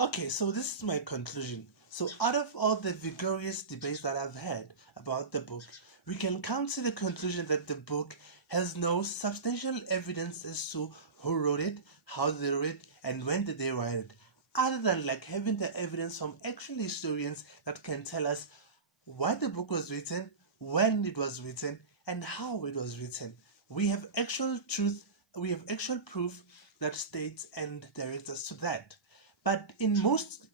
Okay, so this is my conclusion. So, out of all the vigorous debates that I've had about the book, we can come to the conclusion that the book has no substantial evidence as to who wrote it, how they wrote it, and when did they write it, other than like having the evidence from actual historians that can tell us why the book was written, when it was written, and how it was written. We have actual truth, we have actual proof that states and directs us to that. But in most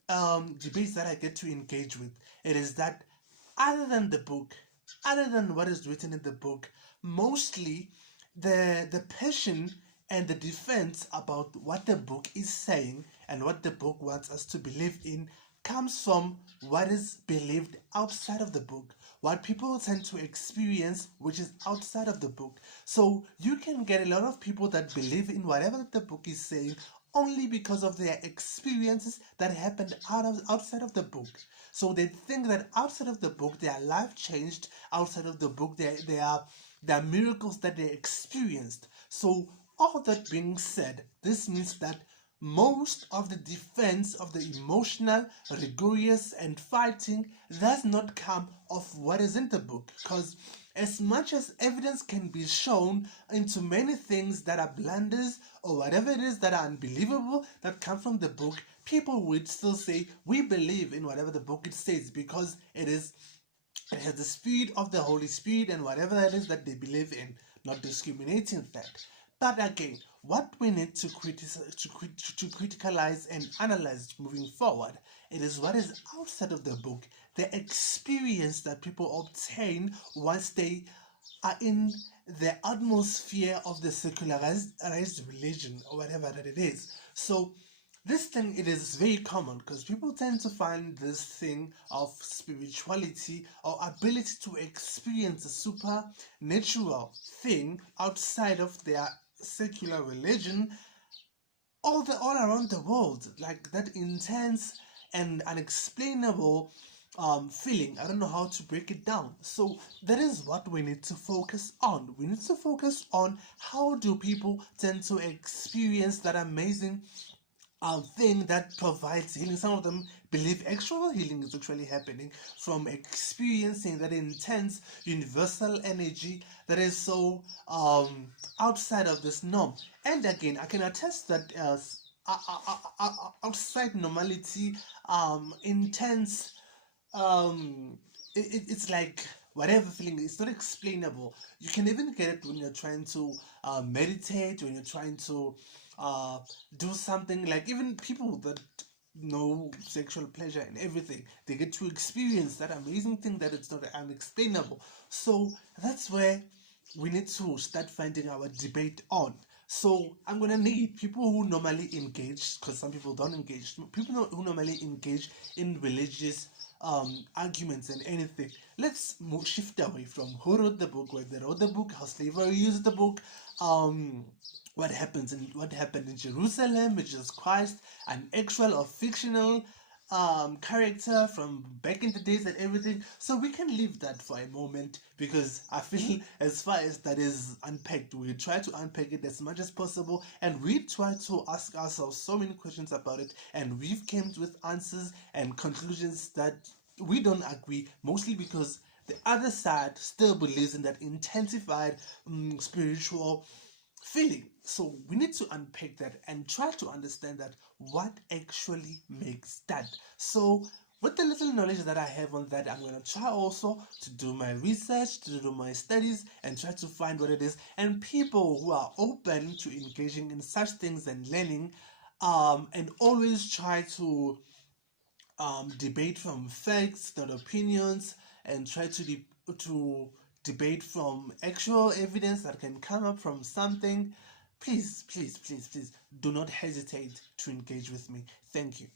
debates that I get to engage with, it is that other than the book, other than what is written in the book, mostly the passion and the defense about what the book is saying and what the book wants us to believe in comes from what is believed outside of the book, what people tend to experience, which is outside of the book. So you can get a lot of people that believe in whatever the book is saying only because of their experiences that happened outside of the book. So they think that outside of the book their life changed, outside of the book there are miracles that they experienced. So all that being said, this means that most of the defense of the emotional, rigorous, and fighting does not come of what is in the book, because as much as evidence can be shown into many things that are blunders or whatever it is that are unbelievable that come from the book, people would still say we believe in whatever the book it says because it has the spirit of the Holy Spirit and whatever that is that they believe in, not discriminating that. But again, what we need to criticalize and analyze moving forward, it is what is outside of the book, the experience that people obtain once they are in the atmosphere of the secularized religion or whatever that it is. So this thing, it is very common because people tend to find this thing of spirituality or ability to experience a supernatural thing outside of their secular religion all around the world, like that intense and unexplainable feeling. I don't know how to break it down. So that is what we need to focus on. We need to focus on how do people tend to experience that amazing thing that provides healing. Some of them believe actual healing is actually happening from experiencing that intense universal energy that is so outside of this norm. And again, I can attest that outside normality, intense, it's like whatever feeling, it's not explainable. You can even get it when you're trying to meditate, when you're trying to uh, do something, like even people that know sexual pleasure and everything, they get to experience that amazing thing that it's not unexplainable. So that's where we need to start finding our debate on. So I'm gonna need people who normally engage, because some people don't engage. People who normally engage in religious arguments and anything. Let's shift away from who wrote the book, where they wrote the book, how slavery used the book, what happened in Jerusalem, which is Christ, an actual or fictional character from back in the days and everything. So we can leave that for a moment, because I feel as far as that is unpacked, we try to unpack it as much as possible, and we try to ask ourselves so many questions about it, and we've came with answers and conclusions that we don't agree, mostly because the other side still believes in that intensified spiritual feeling. So we need to unpack that and try to understand that what actually makes that. So with the little knowledge that I have on that, I'm going to try also to do my research, to do my studies, and try to find what it is. And people who are open to engaging in such things and learning, and always try to debate from facts, not opinions, and try to debate from actual evidence that can come up from something. Please, please, please, please do not hesitate to engage with me. Thank you.